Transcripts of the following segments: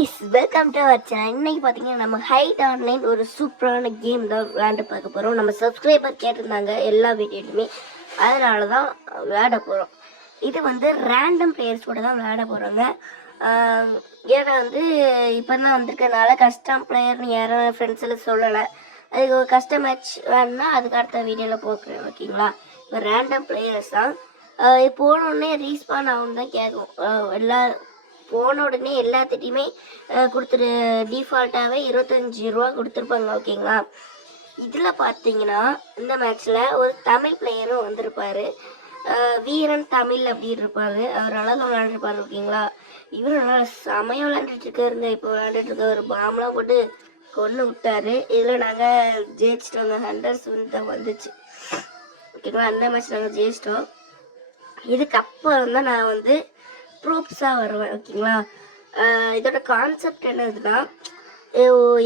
Is welcome to our channel இன்னைக்கு பார்த்தீங்கன்னா நம்ம ஹைட் ஆன்லைன் ஒரு சூப்பரான கேம் தான் விளையாண்டு பார்க்க போகிறோம் நம்ம சப்ஸ்கிரைபர் கேட்டிருந்தாங்க எல்லா வீடியோலையுமே. அதனால தான் விளையாட போகிறோம் இது வந்து ரேண்டம் பிளேயர்ஸ் கூட தான் விளையாட போகிறாங்க ஏன்னா வந்து இப்போ தான் வந்திருக்கனால கஸ்டம் பிளேயர்னு யாரும் ஃப்ரெண்ட்ஸில் சொல்லலை. அதுக்கு ஒரு கஸ்டம் மேட்ச் வேணும்னா அதுக்கு அடுத்த வீடியோவில் போக்குறேன் ஓகேங்களா இப்போ ரேண்டம் பிளேயர்ஸ் தான். போனோடனே ரீஸ்பான் ஆகும் தான் கேட்கும். எல்லா போன உடனே எல்லாத்திட்டையுமே கொடுத்துரு டிஃபால்ட்டாகவே இருபத்தஞ்சி ரூபா கொடுத்துருப்பாங்க ஓகேங்களா? இதில் பார்த்தீங்கன்னா இந்த மேட்ச்சில் ஒரு தமிழ் பிளேயரும் வந்திருப்பார். வீரன் தமிழ் அப்படி இருப்பார் அவர் நல்லா விளாண்டுருப்பார் ஓகேங்களா? இவர் நல்லா செமையாக விளாண்டுட்டு இருக்காருங்க இப்போ விளையாண்டுட்டு இருக்க ஒரு பாம்லாம் போட்டு கொண்டு விட்டாரு. இதில் நாங்கள் ஜெயிச்சிட்டோம். அந்த ஹண்ட்ரட்ஸ் தான் வந்துச்சு. ஓகேங்களா? அந்த மேட்ச் நாங்கள் ஜெயிச்சிட்டோம். இதுக்கப்புறம் தான் நான் வந்து ப்ரூப்ஸாக வருவேன் ஓகேங்களா இதோட கான்செப்ட் என்னதுன்னா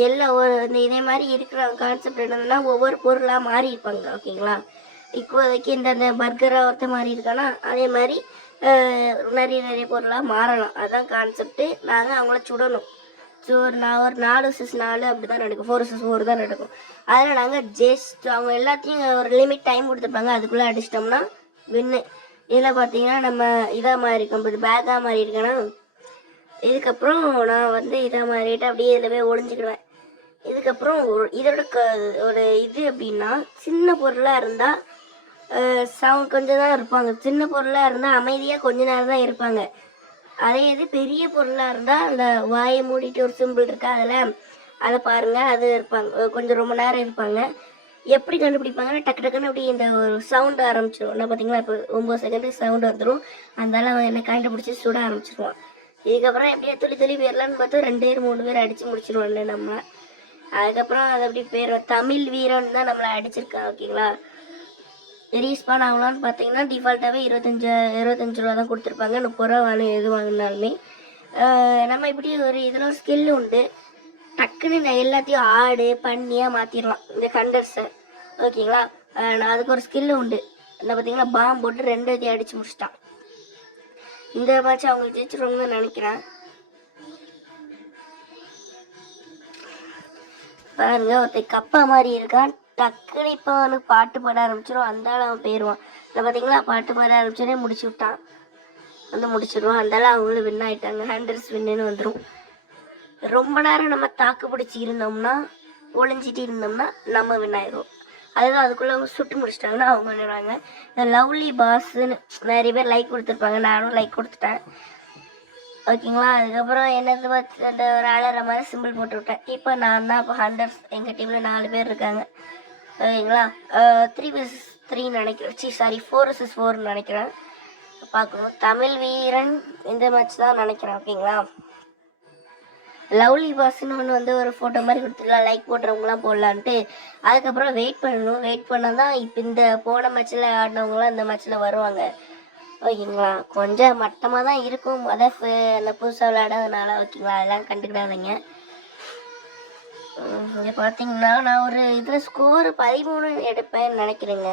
எல்லா ஒரு இந்த இதே மாதிரி இருக்கிற கான்செப்ட் என்னதுன்னா ஒவ்வொரு பொருளாக மாறி இருப்பாங்க ஓகேங்களா இப்போதைக்கு இந்த பர்கராக ஒருத்த மாறி இருக்கானா அதே மாதிரி நிறைய நிறைய பொருளாக மாறலாம். அதுதான் கான்செப்ட்டு நாங்கள் அவங்கள சுடணும். ஸோ நான் ஒரு நாலு சிஸ் நாலு அப்படி தான் நடக்கும். ஃபோர் சிஸ் ஃபோர் தான் நடக்கும். அதில் நாங்கள் ஜெஸ்ட் அவங்க எல்லாத்தையும் ஒரு லிமிட் டைம் கொடுத்துருப்பாங்க. அதுக்குள்ளே அடிச்சிட்டோம்னா வின்னு இதில் பார்த்தீங்கன்னா நம்ம இதாக மாதிரி இருக்கும் இது பேக்காக மாறி இருக்கேன்னா இதுக்கப்புறம் நான் வந்து இதாக மாறிட்டு அப்படியே இதில் போய் ஒழிஞ்சிக்கிடுவேன் இதுக்கப்புறம் ஒரு- இதோட க ஒரு இது அப்படின்னா சின்ன பொருளாக இருந்தால் சவுண்ட் கொஞ்சம் தான் இருப்பாங்க. சின்ன பொருளாக இருந்தால் அமைதியாக கொஞ்ச நேரம் தான் இருப்பாங்க. அதே இது பெரிய பொருளாக இருந்தால் அந்த வாயை மூடிட்டு ஒரு சிம்பிள் இருக்கா அதில் அதை பாருங்கள் அது இருப்பாங்க. கொஞ்சம் ரொம்ப நேரம் இருப்பாங்க. எப்படி கண்டுபிடிப்பாங்கன்னா டக்கு டக்குன்னு அப்படி இந்த ஒரு சவுண்ட் ஆரம்பிச்சிடும் என்ன பார்த்தீங்களா இப்போ ஒம்பது செகண்டு சவுண்ட் வந்துடும் அதனால அவன் என்னை கண்டுபிடிச்சி சுட ஆரம்பிச்சிருவான். இதுக்கப்புறம் எப்படியா துளி துளி போயிடலான்னு பார்த்தா ரெண்டு பேர் மூணு பேர் அடித்து முடிச்சிருவோம்ல நம்ம அதுக்கப்புறம் அது அப்படி பேர் தமிழ் வீரன் தான் நம்மளை அடிச்சிருக்கான் ஓகேங்களா? ரீஸ்பான் ஆகலான்னு பார்த்தீங்கன்னா டிஃபால்ட்டாகவே இருபத்தஞ்சு இருபத்தஞ்சு ரூபா தான் கொடுத்துருப்பாங்க. முப்பது ரூபா வாங்க எது வாங்கினாலுமே. நம்ம இப்படி ஒரு இதில் ஸ்கில் உண்டு. டக்குன்னு நான் எல்லாத்தையும் ஆடு பண்ணியாக மாற்றிடலாம் இந்த கண்டர்ஸை ஓகேங்களா நான் அதுக்கு ஒரு ஸ்கில்லு உண்டு. என்ன பார்த்தீங்கன்னா பாம்பு போட்டு ரெண்டு இதையும் அடித்து முடிச்சிட்டான். இந்த மேட்ச் அவங்க ஜெயிச்சிருவாங்கன்னு நினைக்கிறேன். பாருங்க ஒருத்தன் கப்பா மாதிரி இருக்கான். டக்குன்னு இப்போ அவனுக்கு பாட்டு பாட ஆரம்பிச்சிடும் அந்தாலும் அவன் போயிடுவான் இல்லை பார்த்தீங்களா பாட்டு பாட ஆரம்பிச்சோடனே முடிச்சு விட்டான். வந்து முடிச்சிடுவான் அந்த அவங்களும் வின் ஆயிட்டாங்க. ஹண்ட்ரட்ஸ் வின்னு வந்துடும் ரொம்ப நேரம் நம்ம தாக்கு பிடிச்சி இருந்தோம்னா ஒளிஞ்சிட்டு இருந்தோம்னா நம்ம வின் அதுதான் அதுக்குள்ளே அவங்க சுட்டு முடிச்சிட்டாங்கன்னா அவங்க பண்ணிடுவாங்க இந்த லவ்லி பாஸ்ன்னு நிறைய பேர் லைக் கொடுத்துருப்பாங்க. நானும் லைக் கொடுத்துட்டேன். ஓகேங்களா? அதுக்கப்புறம் என்னது பார்த்து அந்த ஒரு அழற மாதிரி சிம்பிள் போட்டு விட்டேன். இப்போ நான் தான் இப்போ ஹண்ட்ரட் எங்கள் டீமில் நாலு பேர் இருக்காங்க. ஓகேங்களா? த்ரீ விஸ் த்ரீ நினைக்கிறேன். சி சாரி ஃபோர் விசஸ் ஃபோர்னு நினைக்கிறேன். பார்க்கணும். தமிழ் வீரன் இந்த மேட்ச் தான் நினைக்கிறேன். ஓகேங்களா? லவ்லி பாஸ்ன்னு ஒன்று வந்து ஒரு ஃபோட்டோ மாதிரி கொடுத்துருக்கலாம் லைக் போடுறவங்களாம் போடலான்ட்டு. அதுக்கப்புறம் வெயிட் பண்ணணும். வெயிட் பண்ணால் தான் இப்போ இந்த போன மேட்ச்சில் ஆடினவங்களாம் இந்த மேட்ச்சில் வருவாங்க. ஓகேங்களா? கொஞ்சம் மட்டமாக தான் இருக்கும் மொதல் அந்த புதுசாக விளையாடாதனால. ஓகேங்களா? அதெல்லாம் கண்டுக்கிடாதீங்க. இங்கே பார்த்தீங்கன்னா நான் ஒரு இதில் ஸ்கோர் பதிமூணு எடுப்பேன்னு நினைக்கிறேங்க.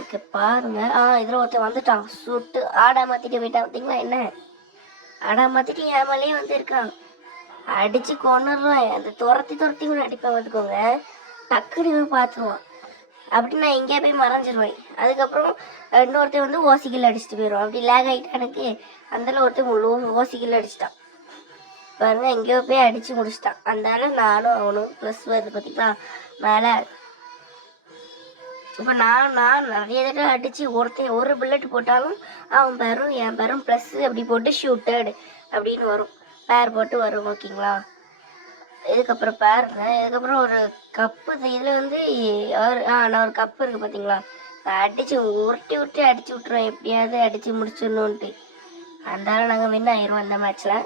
ஓகே பாருங்கள் ஆ இதில் ஒருத்தன் வந்துட்டான். சுட்டு ஆடா மாற்றிட்டு போயிட்டான். பார்த்தீங்களா என்ன? ஆடா மாற்றிட்டு என் மேலேயே வந்து இருக்கான். அடிச்சு கொண்டுடுறான் அந்த துரத்தி துரத்தி கூட அடிப்பேன் பார்த்துக்கோங்க. டக்குன்னு போய் பார்த்துருவான். அப்படி நான் எங்கேயா போய் மறைஞ்சிருவேன். அதுக்கப்புறம் இன்னொருத்தர் இன்னொருத்தன் வந்து ஓசிக்கில் அடிச்சுட்டு போயிடுவான். அப்படி லேக் ஆகிட்டா எனக்கு அந்தளவு ஒருத்தன் முழு ஓசிக்கில் அடிச்சிட்டான். பாருங்க எங்கேயோ போய் அடிச்சு முடிச்சிட்டான். அதனால நானும் அவனும் ப்ளஸ் வருது பார்த்தீங்களா மேலே இப்போ நான் நான் நிறைய தடவை அடித்து ஒருத்தன் ஒரு புல்லட் போட்டாலும் அவன் பேரும் என் பேரும் ப்ளஸ் அப்படி போட்டு ஷூட்டட் அப்படின்னு வரும். பேர் போட்டு வரும் ஓகேங்களா இதுக்கப்புறம் பேர் இதுக்கப்புறம் ஒரு கப்பு இதில் வந்து ஆ நான் ஒரு கப்பு இருக்குது பார்த்தீங்களா நான் அடித்து உருட்டி உருட்டி அடித்து விட்ருவேன் எப்படியாவது அடித்து முடிச்சிடணுன்ட்டு அதனால நாங்கள் வின் ஆயிடுவோம் இந்த மேட்ச்சில்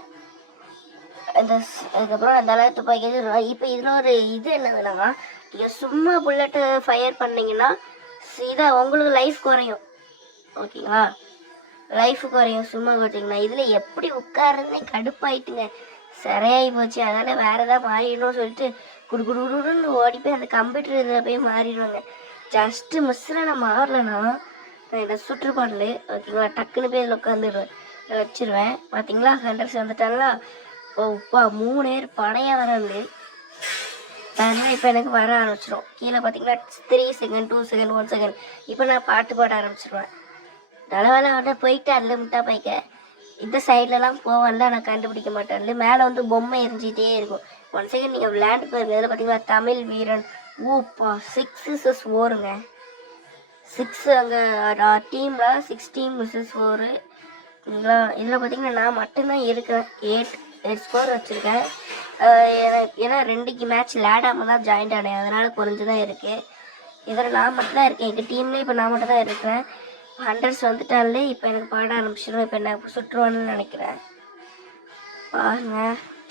இந்த அதுக்கப்புறம் அந்த அளவு துப்பாக்கி இப்போ இதில் ஒரு இது என்னதுன்னா நீங்கள் சும்மா புல்லட்டு ஃபயர் பண்ணிங்கன்னா இதாக உங்களுக்கு லைஃப் குறையும். ஓகேங்களா லைஃப் குறையும் சும்மா பார்த்தீங்கன்னா இதில் எப்படி உட்காருன்னே கடுப்பாயிட்டுங்க. சரியாகி போச்சு அதனால் வேறு ஏதாவது மாறிடணும்னு சொல்லிட்டு குடு குடு குடுன்னு ஓடி போய் அந்த கம்ப்யூட்டர் இதில் போய் மாறிடுவாங்க. ஜஸ்ட்டு மிஸ்ஸில் நான் மாறலைன்னா நான் என்ன சுற்றுப்பாடல் ஓகேங்களா? டக்குன்னு போய் இதில் உட்காந்துருவேன். வச்சிருவேன். பார்த்தீங்களா ஹண்ட்ரட்ஸ் வந்துட்டாங்களா? இப்போ மூணு பேர் படையாக வராது அதனால் இப்போ எனக்கு வர ஆரம்பிச்சிடும் கீழே பார்த்தீங்கன்னா three second two second one second இப்போ நான் பாட்டு பாட ஆரம்பிச்சிருவேன். நல்ல வேலை அவட்ட போயிட்டு அதில் முட்டா பைக்க இந்த சைட்லலாம் போவான்ல நான் கண்டுபிடிக்க மாட்டேன் மேலே வந்து பொம்மை எரிஞ்சிட்டே இருக்கும். ஒன் செகண்ட் நீங்கள் விளையாண்டு போயிருங்க இதில் பார்த்தீங்கன்னா தமிழ் வீரன். ஊப்பா சிக்ஸ் மிஸ்ஸஸ் ஓருங்க சிக்ஸ் அங்கே டீமில் சிக்ஸ் டீம் மிஸ்ஸஸ் ஓரு இதில் இதில் பார்த்தீங்கன்னா நான் மட்டும்தான் இருக்கேன் எயிட் எயிட் ஸ்கோர் வச்சுருக்கேன். ஏன்னா ரெண்டுக்கு மேட்ச் விளையாடாமல் தான் ஜாயின்ட் ஆனேன். அதனால் குறைஞ்சு தான் இருக்குது இதில் நான் மட்டும் தான் இருக்கேன். எங்கள் டீம்லேயே இப்போ நான் மட்டும் தான் இருக்கிறேன் ஹண்ட்ரட்ஸ் வந்துட்டாலே இப்போ எனக்கு பாட ஆரம்பிச்சிடும் இப்போ என்ன சுற்றுவான்னு நினைக்கிறேன். பாருங்க.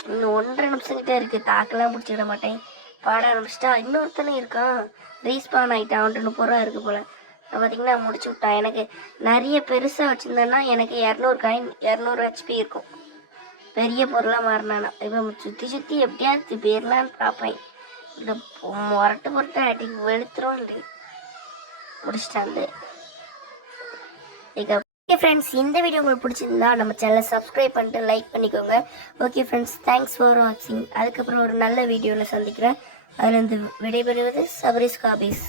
இன்னும் ஒன்றரை நிமிஷங்கிட்ட இருக்குது தாக்கெல்லாம் பிடிச்சிட மாட்டேன். பாட ஆரம்பிச்சிட்டா இன்னொருத்தனை இருக்கான். ரீஸ்பான் ஆகிட்டான் அவன்ட்டு முப்பது ரூபா இருக்குது போல். பார்த்திங்கன்னா பார்த்தீங்கன்னா முடிச்சு விட்டான். எனக்கு நிறைய பெருசாக வச்சுருந்தேன்னா எனக்கு இரநூறு காயின் இரநூறு ஹெச்பி இருக்கும். பெரிய பொருளாக மாறினானா. இப்போ சுற்றி சுற்றி எப்படியாவது பேர்லான்னு பார்ப்பேன். இந்த முரட்டு முரட்டை அடி வெளுத்துரும் இல்லை முடிச்சிட்டாந்து ஓகே ஃப்ரெண்ட்ஸ் uh, இந்த வீடியோ உங்களுக்கு பிடிச்சிருந்தா நம்ம சேனலை சப்ஸ்கிரைப் பண்ணிட்டு லைக் பண்ணிக்கோங்க. ஓகே ஃப்ரெண்ட்ஸ் தேங்க்ஸ் ஃபார் வாட்சிங் அதுக்கப்புறம் ஒரு நல்ல வீடியோவில் சந்திக்கிறேன். அதுலேருந்து விடைபெறுவது சபரிஸ் காபீஸ்